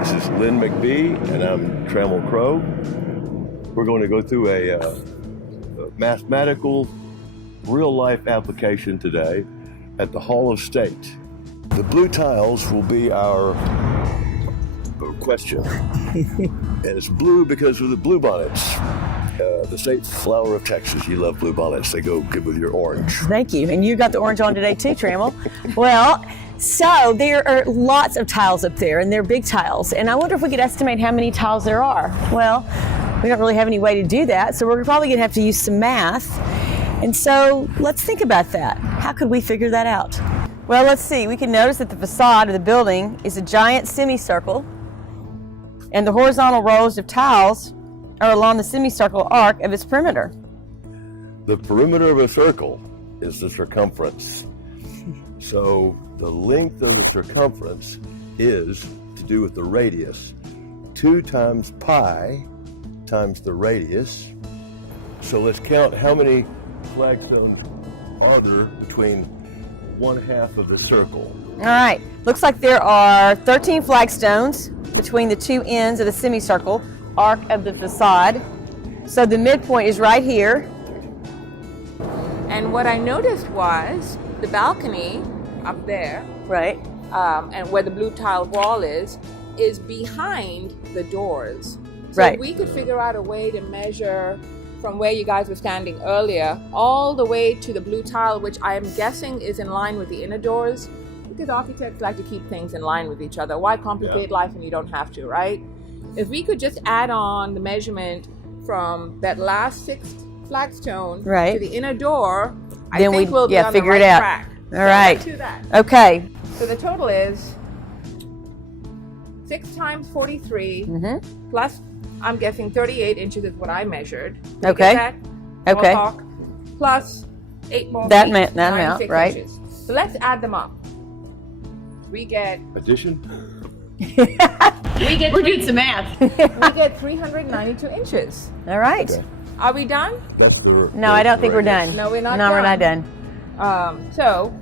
This is Lynn McBee, and I'm Trammell Crow. We're going to go through a mathematical, real-life application today at the Hall of State. The blue tiles will be our question. And it's blue because of the bluebonnets. The state flower of Texas. You love bluebonnets. They go good with your orange. Thank you. And you got the orange on today too, Trammell. Well, so there are lots of tiles up there, and they're big tiles. And I wonder if we could estimate how many tiles there are. Well, we don't really have any way to do that, so we're probably going to have to use some math. And so let's think about that. How could we figure that out? Well, let's see. We can notice that the facade of the building is a giant semicircle, and the horizontal rows of tiles are along the semicircle arc of its perimeter. The perimeter of a circle is the circumference. So the length of the circumference is to do with the radius. 2 times pi times the radius. So let's count how many flagstones are there between 1/2 of the circle. All right, looks like there are 13 flagstones between the 2 ends of the semicircle arc of the facade. So the midpoint is right here. And what I noticed was the balcony up there, Right. and where the blue tile wall is behind the doors. So Right. we could figure out a way to measure from where you guys were standing earlier all the way to the blue tile, which I am guessing is in line with the inner doors, because architects like to keep things in line with each other. Why complicate life when you don't have to, right? If we could just add on the measurement from that last 6th flagstone Right. to the inner door, I Then think we- we'll be yeah, on figure the it right out. track. All So right. let's do that. Okay. So the total is 6 times 43 plus, I'm guessing 38 inches is what I measured. Did you Okay. get that? Okay. More talk. Plus 8 more That feet, amount, 96 right. inches. So let's add them up. We get Addition? We're doing some math. we get 392 inches. All right. Okay. Are we done? That's the No, I don't think we're radius. done. No, we're not No, we're not done. done. So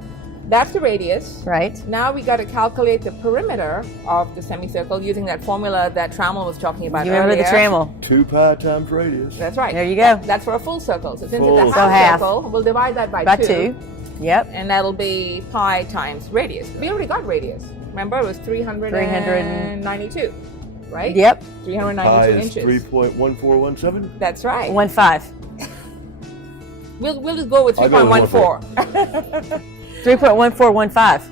that's the radius. Right. Now we got to calculate the perimeter of the semicircle using that formula that Trammell was talking about You remember earlier. the Trammell? 2 pi times radius. That's right. There you go. That's for a full circle. So since Full. it's a So half, half. circle, we'll divide that by By 2. 2. Yep. And that'll be pi times radius. We already got radius. Remember, it was 392, right? Yep. 392 Pi is inches. 3.1417. That's right. 1.5. We'll just go with I'll go with 3.14. 3.1415.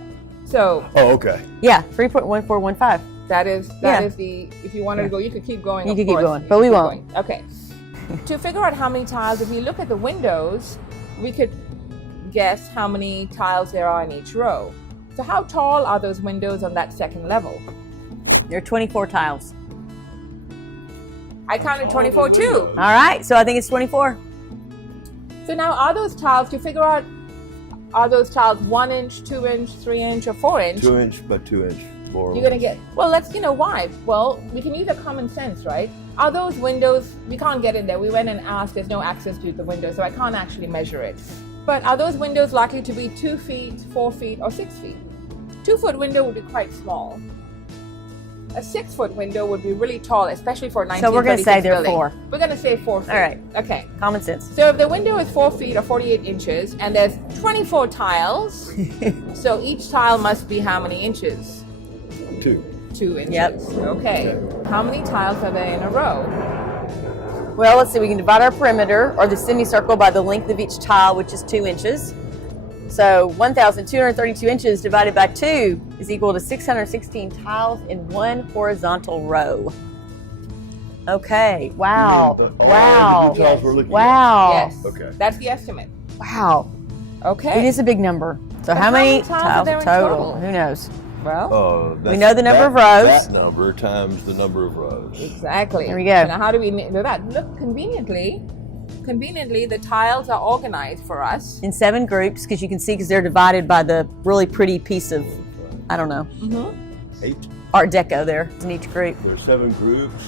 So Oh, okay. Yeah, 3.1415. that is Yeah. the, if you wanted to go, you could keep going. You of could keep course. going, but we Keep won't. going. Okay. To figure out how many tiles, if we look at the windows, we could guess how many tiles there are in each row. So how tall are those windows on that second level? There are 24 tiles. I counted 24 too. All right, so I think it's 24. So now are those tiles, to figure out, are those tiles 1 inch, 2 inch, 3 inch, or 4 inch? 2 inch by 2 inch. More. You're gonna get, well, let's, why? Well, we can use a common sense, right? Are those windows, we can't get in there. We went and asked, there's no access to the window, so I can't actually measure it. But are those windows likely to be 2 feet, 4 feet, or 6 feet? 2-foot window would be quite small. A 6-foot window would be really tall, especially for a 1936 So we're going to say they're building. 4. We're gonna say 4 feet. All right. Okay. Common sense. So if the window is 4 feet or 48 inches, and there's 24 tiles, so each tile must be how many inches? 2. 2 inches. Yep. Okay. How many tiles are there in a row? Well, let's see. We can divide our perimeter, or the semicircle, by the length of each tile, which is 2 inches. So 1,232 inches divided by 2 is equal to 616 tiles in one horizontal row. Okay. Wow. Wow. The tiles we're looking Wow. Yes. Okay. That's the estimate. Wow. Okay. It is a big number. So But how how many many tiles are tiles there in total? total? Who knows? Well, That's know the number of rows. That number times the number of rows. exactly. There we go. So now how do we do that? Look, conveniently, the tiles are organized for us. In 7 groups, because you can see, because they're divided by the really pretty piece of, I don't know, 8. Art Deco there in each group. There's 7 groups.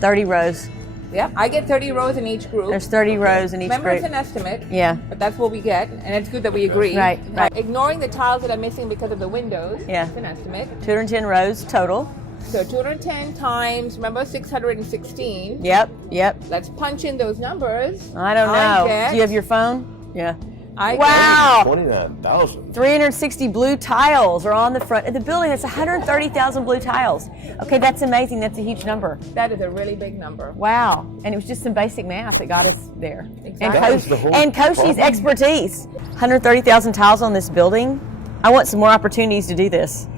30 rows. Yeah, I get 30 rows in each group. There's 30 rows in each Remember, group. it's an estimate. Yeah. But that's what we get, and it's good that we agree. Right, right. Ignoring the tiles that are missing because of the windows. Yeah. It's an estimate. 210 rows total. So 210 times, remember 616. Yep, yep. Let's punch in those numbers. I don't know. Do you have your phone? Yeah. Wow. 29,000. 360 blue tiles are on the front of the building. That's 130,000 blue tiles. Okay, that's amazing. That's a huge number. That is a really big number. Wow. And it was just some basic math that got us there. Exactly. And Koshi's expertise. 130,000 tiles on this building. I want some more opportunities to do this.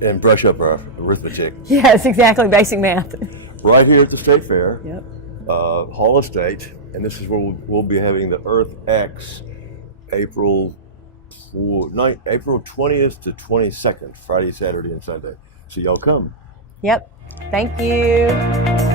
And brush up our arithmetic. Yes, exactly. Basic math. Right here at the State Fair, Yep. Hall of State, and this is where we'll be having the Earth X April 20th to 22nd, Friday, Saturday, and Sunday. So y'all come. Yep. Thank you.